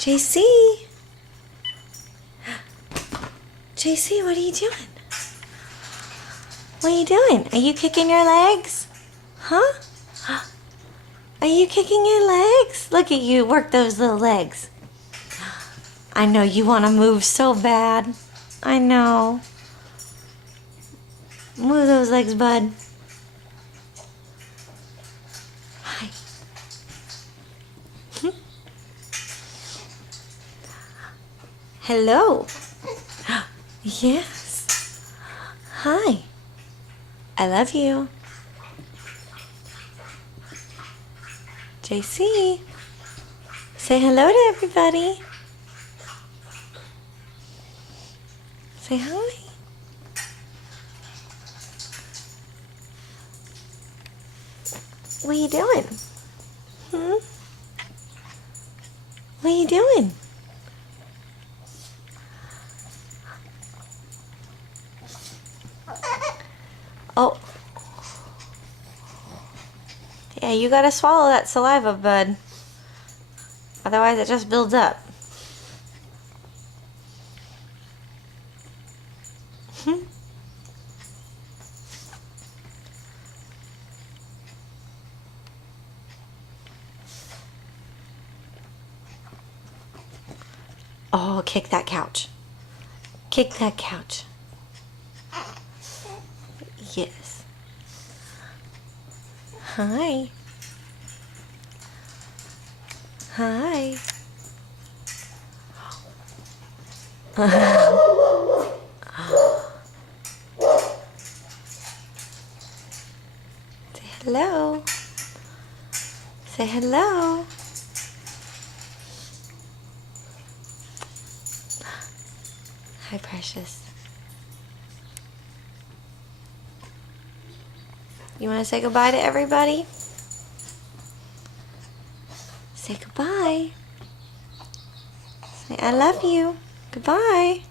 JC? JC, what are you doing? What are you doing? Are you kicking your legs? Huh? Are you kicking your legs? Look at you, work those little legs. I know you want to move so bad. I know. Move those legs, bud. Hi. Hello. Yes. Hi. I love you. JC. Say hello to everybody. Say hi. What are you doing? What are you doing? Oh. Yeah, you gotta swallow that saliva, bud. Otherwise it just builds up. Oh, kick that couch. Kick that couch. Yes. Hi. Hi. Say hello. Say hello. Hi, precious. You want to say goodbye to everybody? Say goodbye. Say I love you. Goodbye.